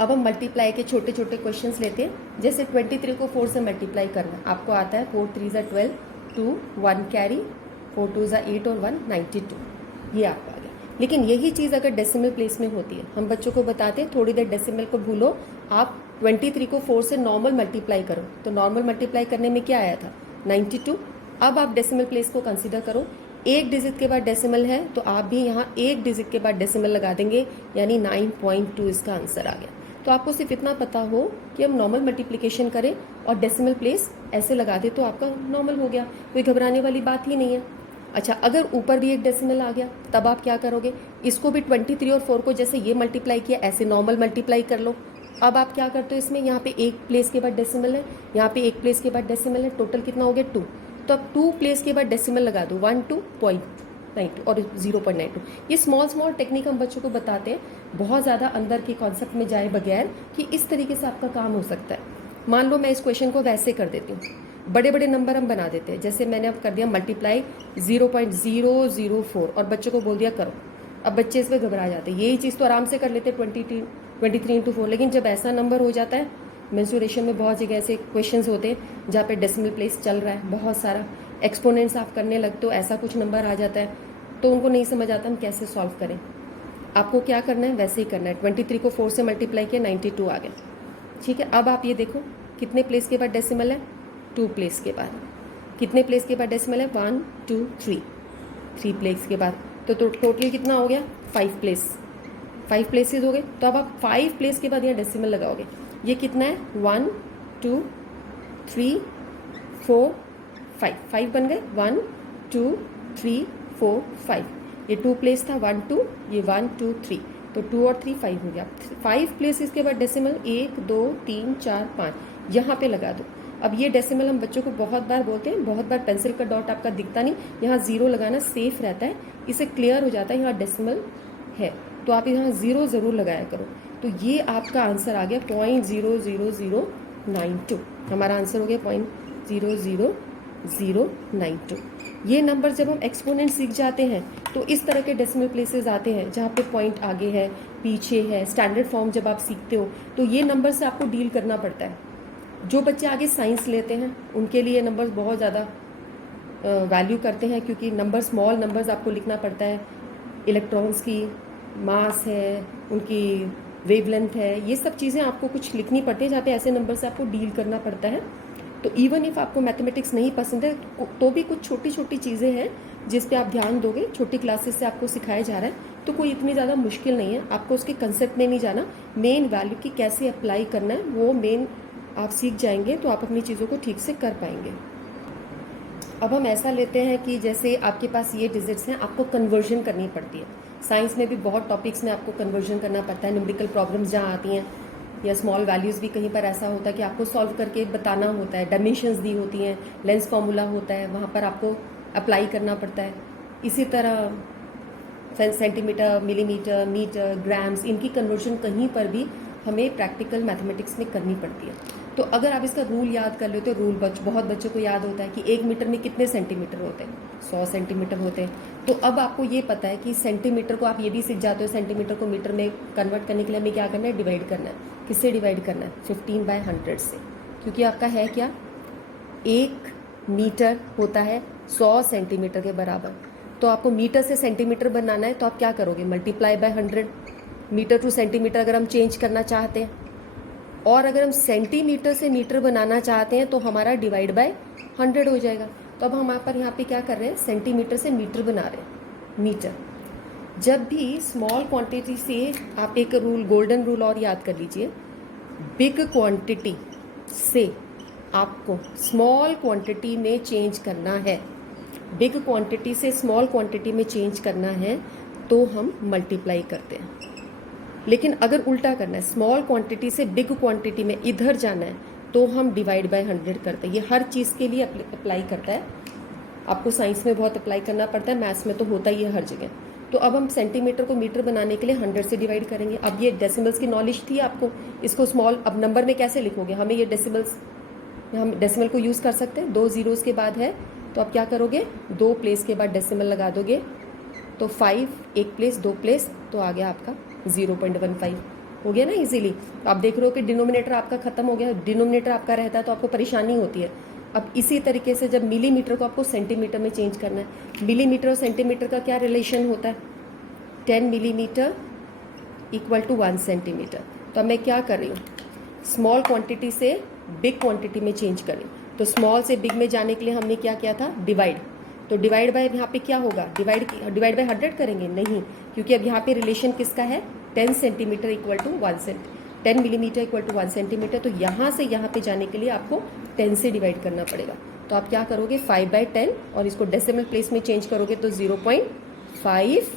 अब हम मल्टीप्लाई के छोटे छोटे क्वेश्चंस लेते हैं. जैसे 23 को 4 से मल्टीप्लाई करना आपको आता है, 4 3 = 12, 2 1 कैरी, 4 2 = 8 और 1 92. ये आपका आ गया. लेकिन यही चीज़ अगर डेसिमल प्लेस में होती है, हम बच्चों को बताते हैं थोड़ी देर डेसिमल को भूलो, आप 23 को 4 से नॉर्मल मल्टीप्लाई करो, तो नॉर्मल मल्टीप्लाई करने में क्या आया था, 92. अब आप डेसिमल प्लेस को कंसिडर करो, एक डिजिट के बाद डेसिमल है तो आप भी यहाँ एक डिजिट के बाद डेसिमल लगा देंगे, यानी 9.2 इसका आंसर आ गया। तो आपको सिर्फ इतना पता हो कि हम नॉर्मल मल्टीप्लिकेशन करें और डेसिमल प्लेस ऐसे लगा दे तो आपका नॉर्मल हो गया, कोई घबराने वाली बात ही नहीं है। अच्छा, अगर ऊपर भी एक डेसिमल आ गया तब आप क्या करोगे, इसको भी 23 और 4 को जैसे ये मल्टीप्लाई किया ऐसे नॉर्मल मल्टीप्लाई कर लो। अब आप क्या करते हो, इसमें यहाँ पे एक प्लेस के बाद डेसिमल है, यहाँ पे एक प्लेस के बाद डेसिमल है, टोटल कितना हो गया 2। तो अब 2 प्लेस के बाद डेसिमल लगा दो, 12.92 और 0.92। ये स्मॉल टेक्निक हम बच्चों को बताते हैं, बहुत ज़्यादा अंदर के कॉन्सेप्ट में जाए बगैर कि इस तरीके से आपका काम हो सकता है। मान लो मैं इस क्वेश्चन को वैसे कर देती हूँ, बड़े बड़े नंबर हम बना देते हैं, जैसे मैंने अब कर दिया मल्टीप्लाई 0.004 और बच्चों को बोल दिया करो। अब बच्चे इसमें घबरा जाते हैं, यही चीज़ तो आराम से कर लेते 23 इंटू 4, लेकिन जब ऐसा नंबर हो जाता है, मेंसुरेशन में बहुत जगह ऐसे क्वेश्चंस होते हैं जहाँ पे डेसिमल प्लेस चल रहा है, बहुत सारा एक्सपोनेंट्स आप करने लगते हो, ऐसा कुछ नंबर आ जाता है तो उनको नहीं समझ आता हम कैसे सॉल्व करें। आपको क्या करना है, वैसे ही करना है। 23 को 4 से मल्टीप्लाई किया, 92 आ गया। ठीक है, अब आप ये देखो कितने प्लेस के बाद डेसिमल है, 2 प्लेस के बाद। कितने प्लेस के बाद डेसिमल है, 1 2 3 प्लेस के बाद। तो टोटल कितना हो गया, 5 प्लेसेस हो गए। तो अब आप 5 प्लेस के बाद यहाँ डेसिमल लगाओगे, ये कितना है 1 2 3 4 5 बन गए, 1 2 3 4 5। ये 2 प्लेस था, 1 2, ये 1 2 3, तो 2 और 3 5 हो गया। 5 प्लेसेस के बाद डेसिमल 1 2 3 4 5 यहाँ पे लगा दो। अब ये डेसिमल हम बच्चों को बहुत बार बोलते हैं, बहुत बार पेंसिल का डॉट आपका दिखता नहीं, यहाँ 0 लगाना सेफ रहता है, इसे क्लियर हो जाता है यहाँ डेसिमल है, तो आप यहाँ 0 ज़रूर लगाया करो। तो ये आपका आंसर आ गया 0.00092, हमारा आंसर हो गया 0.00092। ये नंबर जब हम एक्सपोनेंट सीख जाते हैं तो इस तरह के डेसिमल प्लेसेस आते हैं जहाँ पे पॉइंट आगे है पीछे है। स्टैंडर्ड फॉर्म जब आप सीखते हो तो ये नंबर से आपको डील करना पड़ता है। जो बच्चे आगे साइंस लेते हैं उनके लिए नंबर्स बहुत ज़्यादा वैल्यू करते हैं, क्योंकि नंबर स्मॉल नंबर्स आपको लिखना पड़ता है, इलेक्ट्रॉन्स की मास है, उनकी वेवलेंथ है, ये सब चीज़ें आपको कुछ लिखनी पड़ती है जहाँ पे ऐसे नंबर से आपको डील करना पड़ता है। तो इवन इफ़ आपको मैथमेटिक्स नहीं पसंद है तो भी कुछ छोटी छोटी चीज़ें हैं जिस पे आप ध्यान दोगे, छोटी क्लासेस से आपको सिखाया जा रहा है, तो कोई इतनी ज़्यादा मुश्किल नहीं है। आपको उसके कंसेप्ट में नहीं जाना, मेन वैल्यू की कैसे अप्लाई करना है वो मेन आप सीख जाएंगे तो आप अपनी चीज़ों को ठीक से कर पाएंगे। अब हम ऐसा लेते हैं कि जैसे आपके पास ये डिजिट्स हैं, आपको कन्वर्जन करनी पड़ती है। साइंस में भी बहुत टॉपिक्स में आपको कन्वर्जन करना पड़ता है, न्यूमेरिकल प्रॉब्लम्स जहाँ आती हैं या स्मॉल वैल्यूज़ भी कहीं पर ऐसा होता है कि आपको सॉल्व करके बताना होता है, डायमेंशंस दी होती हैं, लेंस फार्मूला होता है, वहाँ पर आपको अप्लाई करना पड़ता है। इसी तरह सेंटीमीटर, मिलीमीटर, मीटर, ग्राम्स, इनकी कन्वर्जन कहीं पर भी हमें प्रैक्टिकल मैथमेटिक्स में करनी पड़ती है। तो अगर आप इसका रूल याद कर लेते हो, रूल बहुत बच्चों को याद होता है कि 1 मीटर में कितने सेंटीमीटर होते हैं, 100 सेंटीमीटर होते हैं। तो अब आपको ये पता है कि सेंटीमीटर को आप ये भी सीख जाते हो, सेंटीमीटर को मीटर में कन्वर्ट करने के लिए हमें क्या करना है, डिवाइड करना है। किससे डिवाइड करना है, 15/100 से, क्योंकि आपका है क्या, 1 मीटर होता है 100 सेंटीमीटर के बराबर। तो आपको मीटर से सेंटीमीटर बनाना है तो आप क्या करोगे, multiply by 100। Metre to centimetre अगर हम चेंज करना चाहते हैं, और अगर हम सेंटीमीटर से मीटर बनाना चाहते हैं तो हमारा डिवाइड बाय 100 हो जाएगा। तो अब हम यहाँ पे क्या कर रहे हैं, सेंटीमीटर से मीटर बना रहे हैं, मीटर। जब भी स्मॉल क्वांटिटी से, आप एक रूल, गोल्डन रूल और याद कर लीजिए, बिग क्वांटिटी से आपको स्मॉल क्वांटिटी में चेंज करना है, बिग क्वांटिटी से स्मॉल क्वांटिटी में चेंज करना है तो हम मल्टीप्लाई करते हैं। लेकिन अगर उल्टा करना है, स्मॉल क्वांटिटी से बिग क्वांटिटी में इधर जाना है तो हम डिवाइड बाय 100 करते हैं। ये हर चीज़ के लिए अप्लाई करता है, आपको साइंस में बहुत अप्लाई करना पड़ता है, मैथ्स में तो होता ही है हर जगह। तो अब हम सेंटीमीटर को मीटर बनाने के लिए 100 से डिवाइड करेंगे। अब ये डेसिमल्स की नॉलेज थी आपको, इसको स्मॉल, अब नंबर में कैसे लिखोगे, हमें ये डेसिमल्स, हम डेसिमल को यूज़ कर सकते हैं, 2 ज़ीरोज़ के बाद है तो आप क्या करोगे, 2 प्लेस के बाद डेसिमल लगा दोगे, तो 5 1 प्लेस 2 प्लेस, तो आ गया आपका 0.15 हो गया ना इजीली। तो आप देख रहे हो कि डिनोमिनेटर आपका खत्म हो गया, डिनोमिनेटर आपका रहता है तो आपको परेशानी होती है। अब इसी तरीके से जब मिलीमीटर को आपको सेंटीमीटर में चेंज करना है, मिलीमीटर और सेंटीमीटर का क्या रिलेशन होता है, 10 मिलीमीटर इक्वल टू 1 सेंटीमीटर। तो अब मैं क्या कर रही हूँ, स्मॉल क्वांटिटी से बिग क्वांटिटी में चेंज करें, तो स्मॉल से बिग में जाने के लिए हमने क्या किया था, डिवाइड। तो डिवाइड बाय यहाँ पे क्या होगा, डिवाइड बाय 100 करेंगे नहीं, क्योंकि अब यहाँ पे रिलेशन किसका है, 10 centimetre equal to 10 millimetre equal to 1 centimetre. तो यहाँ से यहाँ पे जाने के लिए आपको 10 से डिवाइड करना पड़ेगा। तो आप क्या करोगे, 5/10 और इसको डेसिमल प्लेस में चेंज करोगे तो 0.5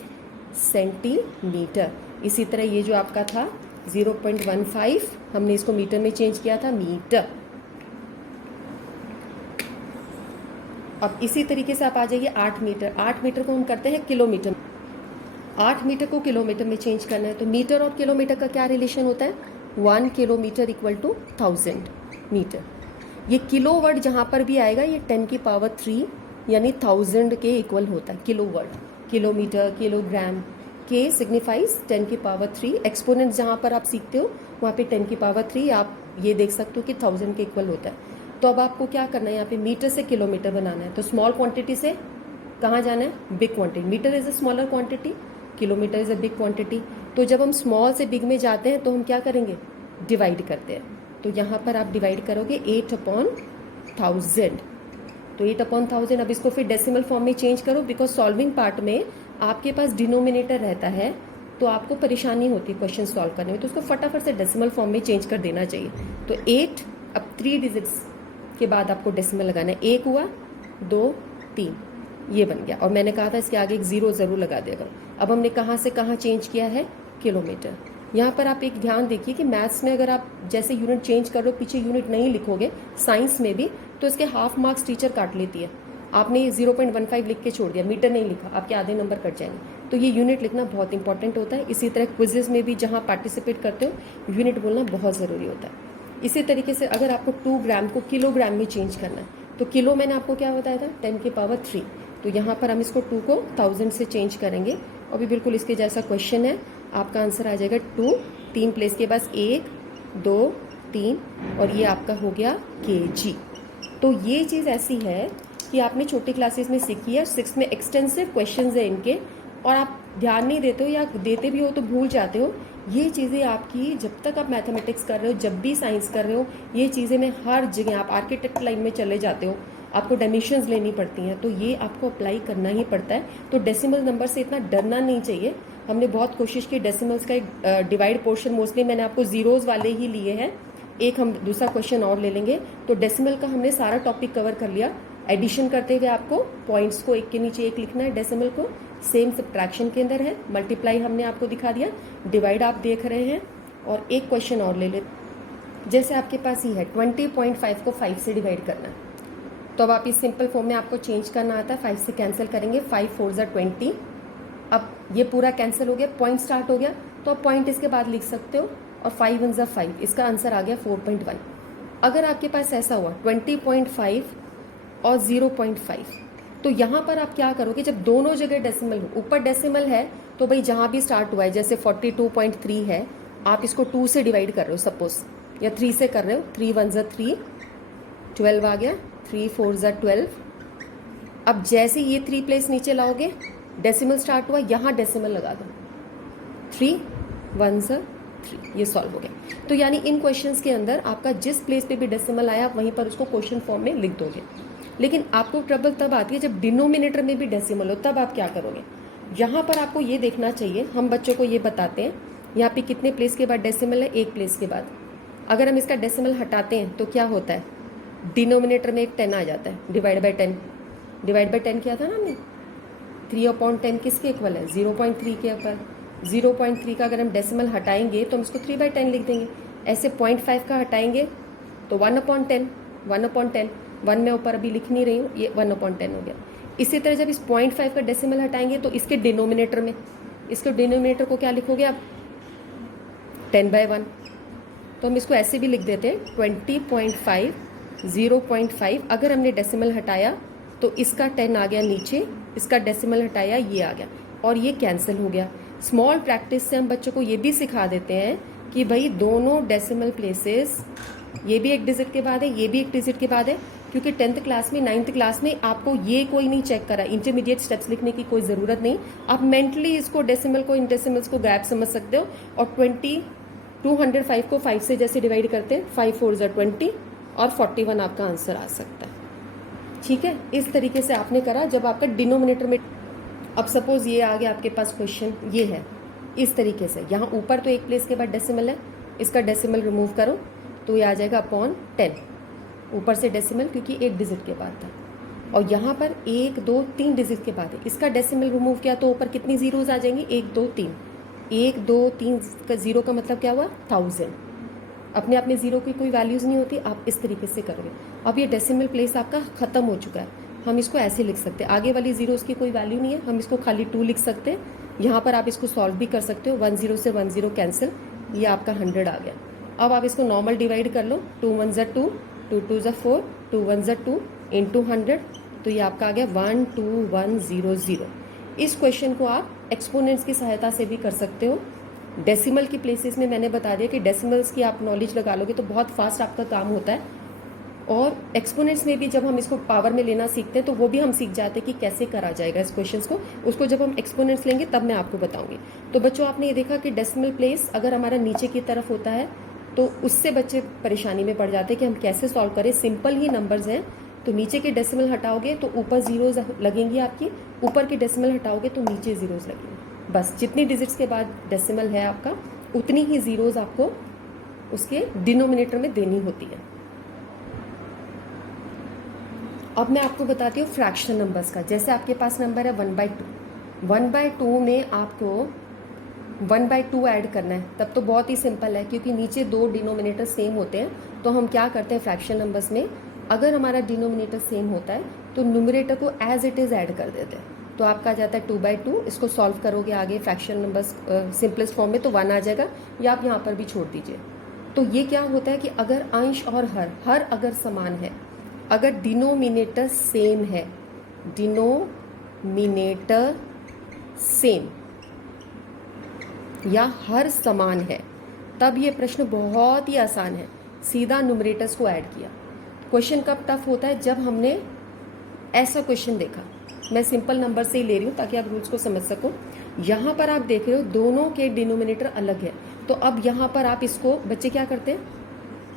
सेंटीमीटर। इसी तरह ये जो आपका था 0.15, हमने इसको मीटर में चेंज किया था, मीटर। अब इसी तरीके से आप आ जाइए 8 मीटर। 8 मीटर को हम करते हैं किलोमीटर, 8 मीटर को किलोमीटर में चेंज करना है। तो मीटर और किलोमीटर का क्या रिलेशन होता है, 1 किलोमीटर इक्वल टू 1000 मीटर। ये किलो वर्ड जहाँ पर भी आएगा ये 10 की पावर 3 यानी 1000 के इक्वल होता है किलो वर्ड। किलोमीटर, किलोग्राम के सिग्निफाइज 10 की पावर 3। एक्सपोनेंट जहाँ पर आप सीखते हो वहाँ पे 10 की पावर 3 आप ये देख सकते हो कि 1000 के इक्वल होता है। तो अब आपको क्या करना है, यहाँ पे मीटर से किलोमीटर बनाना है। तो स्मॉल क्वांटिटी से कहाँ जाना है, big quantity. Metre is a smaller quantity, kilometre is a big quantity. तो जब हम स्मॉल से बिग में जाते हैं तो हम क्या करेंगे, डिवाइड करते हैं। तो यहाँ पर आप डिवाइड करोगे 8/1000। तो 8/1000। अब इसको फिर डेसिमल फॉर्म में चेंज करो, बिकॉज सॉल्विंग पार्ट में आपके पास डिनोमिनेटर रहता है तो आपको परेशानी होती है क्वेश्चन सॉल्व करने में, तो उसको फटाफट से डेसिमल फॉर्म में चेंज कर देना चाहिए। तो 8, अब 3 डिजिट्स के बाद आपको डेसिमल लगाना है। 1 हुआ, 2, 3, ये बन गया। और मैंने कहा था इसके आगे एक 0 ज़रूर लगा देगा। अब हमने कहाँ से कहाँ चेंज किया है, किलोमीटर। यहाँ पर आप एक ध्यान देखिए कि मैथ्स में अगर आप जैसे यूनिट चेंज कर रहे हो, पीछे यूनिट नहीं लिखोगे, साइंस में भी, तो इसके हाफ मार्क्स टीचर काट लेती है। आपने 0.15 लिख के छोड़ दिया, मीटर नहीं लिखा, आपके आधे नंबर कट जाएंगे। तो ये यूनिट लिखना बहुत इंपॉर्टेंट होता है। इसी तरह क्विजेज में भी जहाँ पार्टिसिपेट करते हो यूनिट बोलना बहुत ज़रूरी होता है। इसी तरीके से अगर आपको 2 ग्राम को किलोग्राम में चेंज करना है तो किलो मैंने आपको क्या बताया था, 10 की पावर 3। तो यहाँ पर हम इसको 2 को 1000 से चेंज करेंगे और भी बिल्कुल इसके जैसा क्वेश्चन है। आपका आंसर आ जाएगा 2, 3 प्लेस के पास 1, 2, 3 और ये आपका हो गया kg। तो ये चीज़ ऐसी है कि आपने छोटी क्लासेस में सीखी है, 6 में एक्सटेंसिव क्वेश्चंस है इनके, और आप ध्यान नहीं देते हो या देते भी हो तो भूल जाते हो। ये चीज़ें आपकी जब तक आप मैथमेटिक्स कर रहे हो, जब भी साइंस कर रहे हो, ये चीज़ें मैं हर जगह, आप आर्किटेक्ट लाइन में चले जाते हो, आपको डायमेंशंस लेनी पड़ती हैं, तो ये आपको अप्लाई करना ही पड़ता है। तो डेसिमल नंबर से इतना डरना नहीं चाहिए। हमने बहुत कोशिश की डेसिमल्स का एक डिवाइड पोर्शन, मोस्टली मैंने आपको जीरोज़ वाले ही लिए हैं। एक हम दूसरा क्वेश्चन और ले लेंगे। तो डेसिमल का हमने सारा टॉपिक कवर कर लिया। एडिशन करते हुए आपको पॉइंट्स को एक के नीचे एक लिखना है, डेसिमल को सेम सब्ट्रैक्शन के अंदर है। मल्टीप्लाई हमने आपको दिखा दिया, डिवाइड आप देख रहे हैं। और एक क्वेश्चन और ले लेते, जैसे आपके पास ही है 20.5 को 5 से डिवाइड करना है, तो अब आप इस सिंपल फॉर्म में आपको चेंज करना आता है। 5 से कैंसिल करेंगे, 5 4 ज़ा 20। अब ये पूरा कैंसिल हो गया, पॉइंट स्टार्ट हो गया, तो आप पॉइंट इसके बाद लिख सकते हो। और 5 1 ज़ा 5, इसका आंसर आ गया 4.1। अगर आपके पास ऐसा हुआ 20.5 और 0.5, तो यहाँ पर आप क्या करोगे, जब दोनों जगह डेसिमल हो, ऊपर डेसिमल है तो भाई जहाँ भी स्टार्ट हुआ है, जैसे 42.3 है, आप इसको 2 से डिवाइड कर रहे हो सपोज, या 3 से कर रहे हो। 3 1 ज़ा 3, 12 आ गया, 3 4 ज़ा 12। अब जैसे ये 3 प्लेस नीचे लाओगे, डेसिमल स्टार्ट हुआ, यहाँ डेसिमल लगा दो, 3 1 ज़ा 3, ये सॉल्व हो गया। तो यानी इन क्वेश्चंस के अंदर आपका जिस प्लेस पे भी डेसिमल आया, आप वहीं पर उसको क्वेश्चन फॉर्म में लिख दोगे। लेकिन आपको ट्रबल तब आती है जब डिनोमिनेटर में भी डेसिमल हो, तब आप क्या करोगे। यहाँ पर आपको ये देखना चाहिए, हम बच्चों को ये बताते हैं यहाँ पे कितने प्लेस के बाद डेसिमल है, 1 प्लेस के बाद। अगर हम इसका डेसिमल हटाते हैं तो क्या होता है, डिनोमिनेटर में एक 10 आ जाता है, डिवाइड बाई 10। डिवाइड बाई 10 किया था ना हमने, 3/10 किसके इक्वल है, 0.3 के इक्वल। 0.3 का अगर हम डेसिमल हटाएंगे तो हम इसको 3/10 लिख देंगे। ऐसे 0.5 का हटाएंगे तो 1/10, 1/10, 1 में ऊपर अभी लिख नहीं रही हूँ, ये 1/10 हो गया। इसी तरह जब इस 0.5 का डेसिमल हटाएंगे तो इसके डिनोमिनेटर में, इसके डिनोमिनेटर को क्या लिखोगे आप, 10/1। तो हम इसको ऐसे भी लिख देते हैं 20.5, 0.5। अगर हमने डेसिमल हटाया तो इसका 10 आ गया नीचे, इसका डेसिमल हटाया ये आ गया, और ये कैंसिल हो गया। स्मॉल प्रैक्टिस से हम बच्चों को ये भी सिखा देते हैं कि भाई दोनों डेसिमल प्लेसेस, ये भी एक डिजिट के बाद है, ये भी एक डिजिट के बाद है, क्योंकि 10th क्लास में, 9th क्लास में आपको ये कोई नहीं चेक करा, इंटरमीडिएट स्टेप्स लिखने की कोई ज़रूरत नहीं। आप मेंटली इसको डेसिमल को, इंडेसिमल्स को गैप समझ सकते हो। और 205 को 5 से जैसे डिवाइड करते हैं, 5 4 ज़ा 20 और 41 आपका आंसर आ सकता है। ठीक है, इस तरीके से आपने करा जब आपका डिनोमिनेटर में। अब सपोज ये आ गया आपके पास क्वेश्चन, ये है इस तरीके से, यहाँ ऊपर तो एक प्लेस के बाद डेसिमल है, इसका डेसिमल रिमूव करो तो ये आ जाएगा अपॉन 10, ऊपर से डेसिमल क्योंकि एक डिजिट के बाद था, और यहाँ पर 1 2 3 डिजिट के बाद है, इसका डेसिमल रिमूव किया तो ऊपर कितनी जीरोज आ जाएंगी, 1 2 3, 1 2 3 का जीरो का मतलब क्या हुआ 1000। अपने आप में जीरो की कोई वैल्यूज़ नहीं होती, आप इस तरीके से करोगे। अब ये डेसिमल प्लेस आपका ख़त्म हो चुका है, हम इसको ऐसे लिख सकते हैं, आगे वाली जीरोज़ की कोई वैल्यू नहीं है, हम इसको खाली 2 लिख सकते हैं। यहाँ पर आप इसको सॉल्व भी कर सकते हो, 1 0 से 1 0 कैंसिल, ये आपका 100 आ गया। अब आप इसको नॉर्मल डिवाइड कर लो, 2 1 ज़ा 2, 2 2 ज़ा 4, 2 1 ज़ा 2 इंटू 100, तो ये आपका आ गया 1 2 1 0 0। इस क्वेश्चन को आप एक्सपोनेंट्स की सहायता से भी कर सकते हो। डेसिमल की प्लेसेस में मैंने बता दिया कि डेसिमल्स की आप नॉलेज लगा लोगे तो बहुत फास्ट आपका काम होता है, और एक्सपोनेंट्स में भी जब हम इसको पावर में लेना सीखते हैं तो वो भी हम सीख जाते हैं कि कैसे करा जाएगा इस क्वेश्चंस को, उसको जब हम एक्सपोनेंट्स लेंगे तब मैं आपको बताऊंगी। तो बच्चों आपने ये देखा कि डेसिमल प्लेस अगर हमारा नीचे की तरफ होता है तो उससे बच्चे परेशानी में पड़ जाते हैं कि हम कैसे सॉल्व करें। सिंपल ही नंबर्स हैं, तो नीचे के डेसिमल हटाओगे तो ऊपर जीरोज लगेंगी आपकी, ऊपर के डेसिमल हटाओगे तो नीचे जीरोज लगेंगे। बस जितनी डिजिट्स के बाद डेसिमल है आपका उतनी ही जीरोज आपको उसके डिनोमिनेटर में देनी होती है। अब मैं आपको बताती हूँ फ्रैक्शन नंबर्स का। जैसे आपके पास नंबर है 1/2, 1/2 में आपको 1/2 ऐड करना है, तब तो बहुत ही सिंपल है क्योंकि नीचे दो डिनोमिनेटर सेम होते हैं। तो हम क्या करते हैं फ्रैक्शन नंबर्स में, अगर हमारा डिनोमिनेटर सेम होता है तो न्यूमरेटर को एज इट इज़ ऐड कर देते हैं, तो आपका आ जाता है 2/2। इसको सॉल्व करोगे आगे फ्रैक्शन नंबर्स सिंपलेस्ट फॉर्म में तो 1 आ जाएगा, या आप यहाँ पर भी छोड़ दीजिए। तो ये क्या होता है कि अगर अंश और हर अगर समान है, अगर डिनोमिनेटर सेम है, डिनोमिनेटर सेम या हर समान है, तब ये प्रश्न बहुत ही आसान है, सीधा न्यूमरेटर्स को ऐड किया। क्वेश्चन कब टफ होता है, जब हमने ऐसा क्वेश्चन देखा। मैं सिंपल नंबर से ही ले रही हूँ ताकि आप रूल्स को समझ सको। यहाँ पर आप देख रहे हो दोनों के डिनोमिनेटर अलग है, तो अब यहाँ पर आप इसको बच्चे क्या करते हैं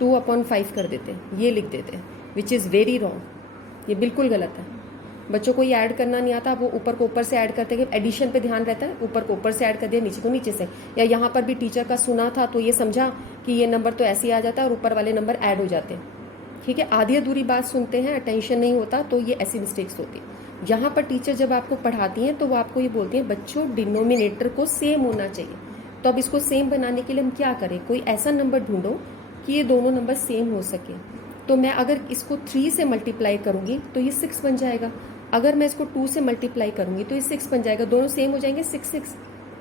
2/5 कर देते हैं, ये लिख देते हैं, विच इज़ वेरी रॉन्ग, ये बिल्कुल गलत है। बच्चों को ये ऐड करना नहीं आता, वो ऊपर को ऊपर से ऐड करते हैं, एडिशन पे ध्यान रहता है, ऊपर को ऊपर से ऐड कर दिया, नीचे को नीचे से। या यहाँ पर भी टीचर का सुना था तो ये समझा कि ये नंबर तो ऐसे ही आ जाता है और ऊपर वाले नंबर ऐड हो जाते हैं। ठीक है, आधी अधूरी बात सुनते हैं, अटेंशन नहीं होता, तो ये ऐसी मिस्टेक्स होती है। यहाँ पर टीचर जब आपको पढ़ाती हैं तो वो आपको ये बोलती हैं बच्चों डिनोमिनेटर को सेम होना चाहिए। तो अब इसको सेम बनाने के लिए हम क्या करें, कोई ऐसा नंबर ढूंढो कि ये दोनों नंबर सेम हो सके। तो मैं अगर इसको 3 से मल्टीप्लाई करूँगी तो ये 6 बन जाएगा, अगर मैं इसको 2 से मल्टीप्लाई करूँगी तो ये 6 बन जाएगा, दोनों सेम हो जाएंगे 6 6।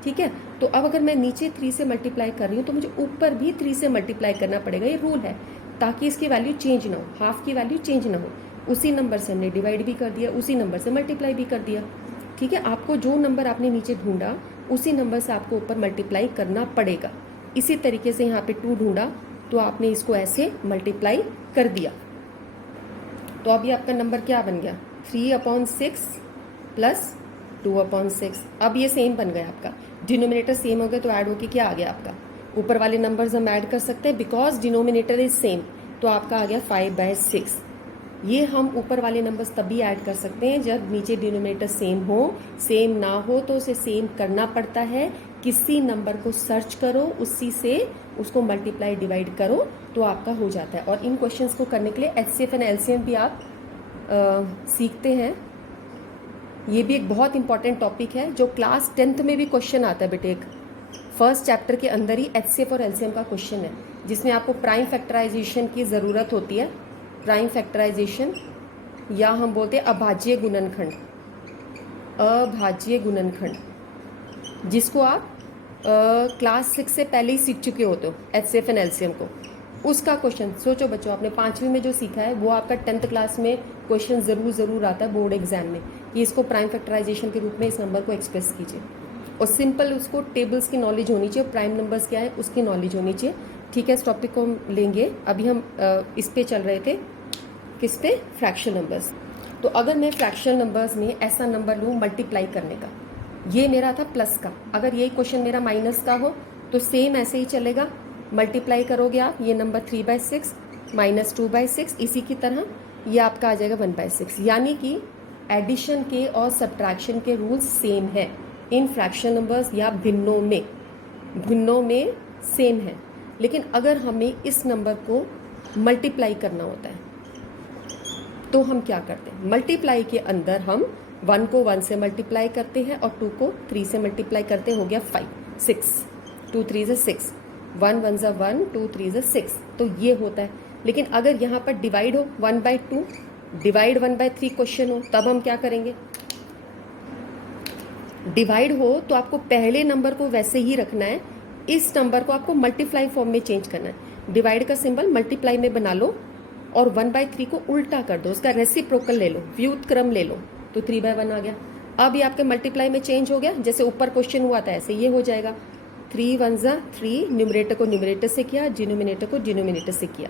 ठीक है, तो अब अगर मैं नीचे 3 से मल्टीप्लाई कर रही हूँ तो मुझे ऊपर भी 3 से मल्टीप्लाई करना पड़ेगा, ये रूल है, ताकि इसकी वैल्यू चेंज ना हो, हाफ की वैल्यू चेंज ना हो। उसी नंबर से हमने डिवाइड भी कर दिया, उसी नंबर से मल्टीप्लाई भी कर दिया। ठीक है, आपको जो नंबर आपने नीचे ढूंढा उसी नंबर से आपको ऊपर मल्टीप्लाई करना पड़ेगा। इसी तरीके से यहाँ पे 2 ढूंढा तो आपने इसको ऐसे मल्टीप्लाई कर दिया, तो अब ये आपका नंबर क्या बन गया 3/6 प्लस 2/6। अब ये सेम बन गया आपका, डिनोमिनेटर सेम हो गया तो ऐड होके क्या आ गया आपका, ऊपर वाले नंबर्स हम ऐड कर सकते हैं बिकॉज डिनोमिनेटर इज सेम, तो आपका आ गया 5/6। ये हम ऊपर वाले नंबर्स तभी ऐड कर सकते हैं जब नीचे डिनोमिनेटर सेम हो। सेम ना हो तो उसे सेम करना पड़ता है, किसी नंबर को सर्च करो, उसी से उसको मल्टीप्लाई डिवाइड करो तो आपका हो जाता है। और इन क्वेश्चंस को करने के लिए एचसीएफ एंड एलसीएम भी आप सीखते हैं। ये भी एक बहुत इंपॉर्टेंट टॉपिक है जो क्लास 10th में भी क्वेश्चन आता है बेटे, एक फर्स्ट चैप्टर के अंदर ही एचसीएफ और एलसीएम का क्वेश्चन है जिसमें आपको प्राइम फैक्टराइजेशन की ज़रूरत होती है। प्राइम फैक्टराइजेशन या हम बोलते हैं अभाज्य गुणनखंड, अभाज्य गुणनखंड, जिसको आप क्लास 6 से पहले ही सीख चुके होते हो एचसीएफ एंड एलसीएम को। उसका क्वेश्चन सोचो बच्चों, आपने 5वीं में जो सीखा है वो आपका 10th क्लास में क्वेश्चन ज़रूर आता है बोर्ड एग्जाम में कि इसको प्राइम फैक्टराइजेशन के रूप में इस नंबर को एक्सप्रेस कीजिए। और सिंपल उसको टेबल्स की नॉलेज होनी चाहिए, प्राइम नंबर्स क्या है उसकी नॉलेज होनी चाहिए। ठीक है, इस टॉपिक को हम लेंगे। अभी हम इस पे चल रहे थे, किस पे, फ्रैक्शन नंबर्स। तो अगर मैं फ्रैक्शन नंबर्स में ऐसा नंबर लूँ मल्टीप्लाई करने का, ये मेरा था प्लस का, अगर यही क्वेश्चन मेरा माइनस का हो तो सेम ऐसे ही चलेगा, मल्टीप्लाई करोगे आप ये नंबर 3/6 -2/6 इसी की तरह। ये आपका आ जाएगा 1/6। यानी कि एडिशन के और सब्ट्रैक्शन के रूल्स सेम है इन फ्रैक्शन नंबर्स या भिन्नों में सेम है। लेकिन अगर हमें इस नंबर को मल्टीप्लाई करना होता है तो हम क्या करते हैं, मल्टीप्लाई के अंदर हम 1 को 1 से मल्टीप्लाई करते हैं और 2 को 3 से मल्टीप्लाई करते हैं, हो गया 5 6 2 3 से 6 1 1 जा 1 2 3 से 6, तो ये होता है। लेकिन अगर यहाँ पर डिवाइड हो 1/2 डिवाइड 1/3 क्वेश्चन हो, तब हम क्या करेंगे, डिवाइड हो तो आपको पहले नंबर को वैसे ही रखना है, इस नंबर को आपको मल्टीप्लाई फॉर्म में चेंज करना है। डिवाइड का सिंबल मल्टीप्लाई में बना लो और 1/3 को उल्टा कर दो, उसका रेसिप्रोकल ले लो, व्युत्क्रम ले लो, तो 3/1 आ गया। अब ये आपके मल्टीप्लाई में चेंज हो गया, जैसे ऊपर क्वेश्चन हुआ था ऐसे ये हो जाएगा। 3 1 जा 3, न्यूमरेटर को न्यूमरेटर से किया, डिनोमिनेटर को डिनोमिनेटर से किया,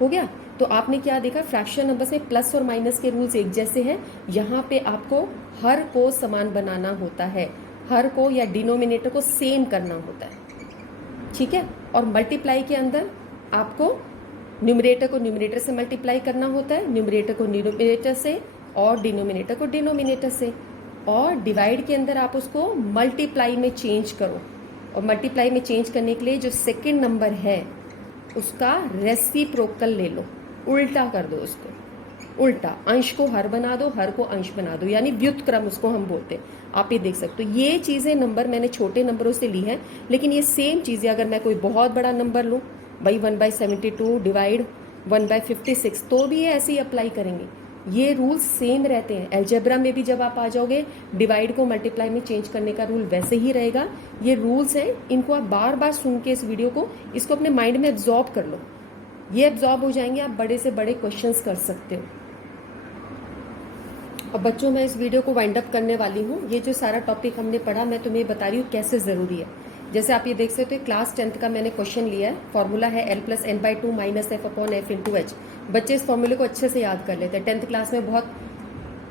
हो गया। तो आपने क्या देखा, फ्रैक्शन नंबर्स में प्लस और माइनस के रूल्स एक जैसे हैं। यहाँ पे आपको हर को समान बनाना होता है, हर को या डिनोमिनेटर को सेम करना होता है, ठीक है। और मल्टीप्लाई के अंदर आपको न्यूमरेटर को न्यूमरेटर से मल्टीप्लाई करना होता है, न्यूमरेटर को न्यूमरेटर से और डिनोमिनेटर को डिनोमिनेटर से। और डिवाइड के अंदर आप उसको मल्टीप्लाई में चेंज करो, और मल्टीप्लाई में चेंज करने के लिए जो सेकंड नंबर है उसका रेसिप्रोकल ले लो, उल्टा कर दो उसको, उल्टा अंश को हर बना दो, हर को अंश बना दो, यानी व्युत्क्रम उसको हम बोलते हैं। आप ये देख सकते हो, ये चीज़ें नंबर मैंने छोटे नंबरों से ली है, लेकिन ये सेम चीज़ें अगर मैं कोई बहुत बड़ा नंबर लूँ भाई 1/72 डिवाइड 1/56, तो भी ये ऐसे ही अप्लाई करेंगे। ये रूल्स सेम रहते हैं। अलजेब्रा में भी जब आप आ जाओगे डिवाइड को मल्टीप्लाई में चेंज करने का रूल वैसे ही रहेगा। ये रूल्स हैं, इनको आप बार बार सुन के इस वीडियो को इसको अपने माइंड में एब्जॉर्ब कर लो, ये एब्जॉर्ब हो जाएंगे, आप बड़े से बड़े क्वेश्चंस कर सकते हो। अब बच्चों मैं इस वीडियो को वाइंड अप करने वाली हूँ। ये जो सारा टॉपिक हमने पढ़ा मैं तुम्हें बता रही हूँ कैसे ज़रूरी है। जैसे आप ये देख सकते हो क्लास 10th का मैंने क्वेश्चन लिया है, फॉर्मूला है L + n/2 - f/f × h। बच्चे इस फॉर्मूले को अच्छे से याद कर लेते हैं। 10th क्लास में बहुत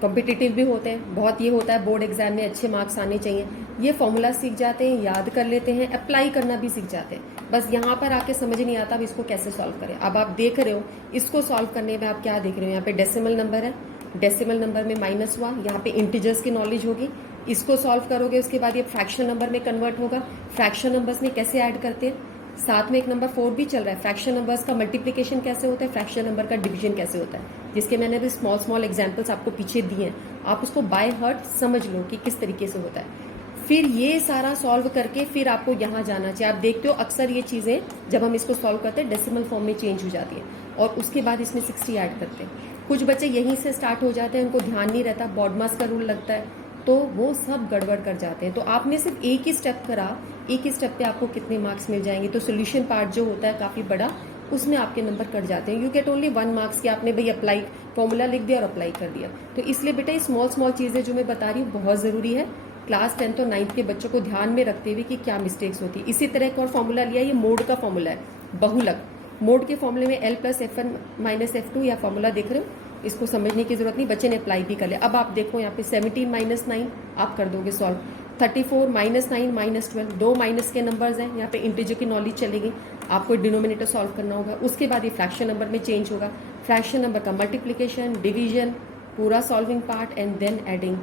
कॉम्पिटिटिव भी होते हैं, बहुत ये होता है बोर्ड एग्जाम में अच्छे मार्क्स आने चाहिए। ये फॉर्मूला सीख जाते हैं, याद कर लेते हैं, अप्लाई करना भी सीख जाते हैं। बस यहाँ पर आके समझ नहीं आता अब इसको कैसे सॉल्व करें। अब आप देख रहे हो इसको सॉल्व करने में आप क्या देख रहे हो, यहाँ पे डेसिमल नंबर है, डेसिमल नंबर में माइनस हुआ, यहाँ पे इंटीजर्स की नॉलेज होगी, इसको सॉल्व करोगे उसके बाद ये फ्रैक्शन नंबर में कन्वर्ट होगा। फ्रैक्शन नंबर्स में कैसे ऐड करते हैं, साथ में एक नंबर 4 भी चल रहा है, फ्रैक्शन नंबर्स का मल्टीप्लिकेशन कैसे होता है, फ्रैक्शन नंबर का डिवीजन कैसे होता है, जिसके मैंने अभी स्मॉल एग्जाम्पल्स आपको पीछे दिए हैं। आप उसको बाय हार्ट समझ लो कि किस तरीके से होता है। फिर ये सारा सॉल्व करके फिर आपको यहाँ जाना चाहिए। आप देखते हो अक्सर ये चीज़ें जब हम इसको सॉल्व करते हैं डेसिमल फॉर्म में चेंज हो जाती है और उसके बाद इसमें 60 ऐड करते हैं। कुछ बच्चे यहीं से स्टार्ट हो जाते हैं, उनको ध्यान नहीं रहता, बॉडमास का रूल लगता है, तो वो सब गड़बड़ कर जाते हैं। तो आपने सिर्फ एक ही स्टेप करा, एक ही स्टेप पे आपको कितने मार्क्स मिल जाएंगे। तो सोल्यूशन पार्ट जो होता है काफ़ी बड़ा, उसमें आपके नंबर कट जाते हैं। यू गेट ओनली 1 मार्क्स कि आपने भाई अप्लाई फॉर्मूला लिख दिया और अप्लाई कर दिया। तो इसलिए बेटा ये स्मॉल चीज़ें जो मैं बता रही हूँ बहुत ज़रूरी है क्लास 10th और 9th के बच्चों को ध्यान में रखते हुए कि क्या मिस्टेक्स होती है। इसी तरह एक और फॉर्मूला लिया, ये मोड का फॉर्मूला है, बहुलक। मोड के फॉर्मूले में L + f1 - f2 या फॉर्मूला देख रहे हो, इसको समझने की जरूरत नहीं, बच्चे ने अप्लाई भी कर लिया। अब आप देखो यहाँ पे 17 - 9 आप कर दोगे सॉल्व, 34 - 9 - 12 दो माइनस के नंबर्स हैं, यहाँ पे इंटीजर की नॉलेज चलेगी, आपको डिनोमिनेटर सॉल्व करना होगा। उसके बाद ये फ्रैक्शन नंबर में चेंज होगा, फ्रैक्शन नंबर का मल्टीप्लिकेशन, डिवीजन, पूरा solving part and then adding.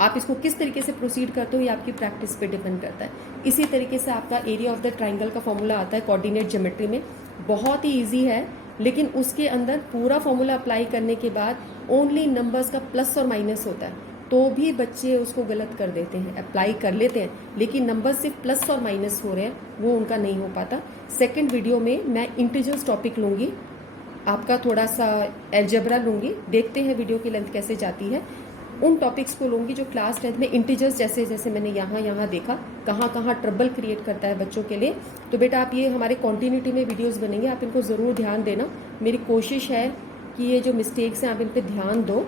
आप इसको किस तरीके से प्रोसीड करते हो ये आपकी प्रैक्टिस पे डिपेंड करता है। इसी तरीके से आपका एरिया ऑफ द ट्राइंगल का फॉर्मूला आता है कोऑर्डिनेट ज्योमेट्री में, बहुत ही इजी है, लेकिन उसके अंदर पूरा फॉर्मूला अप्लाई करने के बाद ओनली नंबर्स का प्लस और माइनस होता है, तो भी बच्चे उसको गलत कर देते हैं। अप्लाई कर लेते हैं लेकिन नंबर सिर्फ प्लस और माइनस हो रहे हैं, वो उनका नहीं हो पाता। सेकेंड वीडियो में मैं इंटीजर्स टॉपिक लूँगी, आपका थोड़ा सा अलजेब्रा लूँगी, देखते हैं वीडियो की लेंथ कैसे जाती है। उन टॉपिक्स को लूँगी जो क्लास 10th में इंटीजर्स जैसे जैसे मैंने यहाँ देखा कहाँ कहाँ ट्रबल क्रिएट करता है बच्चों के लिए। तो बेटा आप ये हमारे कॉन्टिन्यूटी में वीडियोस बनेंगे, आप इनको ज़रूर ध्यान देना। मेरी कोशिश है कि ये जो मिस्टेक्स हैं आप इन पे ध्यान दो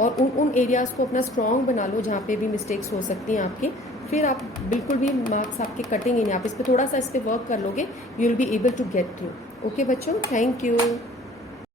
और उन एरियाज़ को अपना स्ट्रॉन्ग बना लो जहाँ पे भी मिस्टेक्स हो सकती हैं आपकी, फिर आप बिल्कुल भी मार्क्स आपके कटेंगे नहीं। आप इस पर थोड़ा सा इस पर वर्क कर लोगे, you will be able to get through. Okay बच्चों, थैंक यू।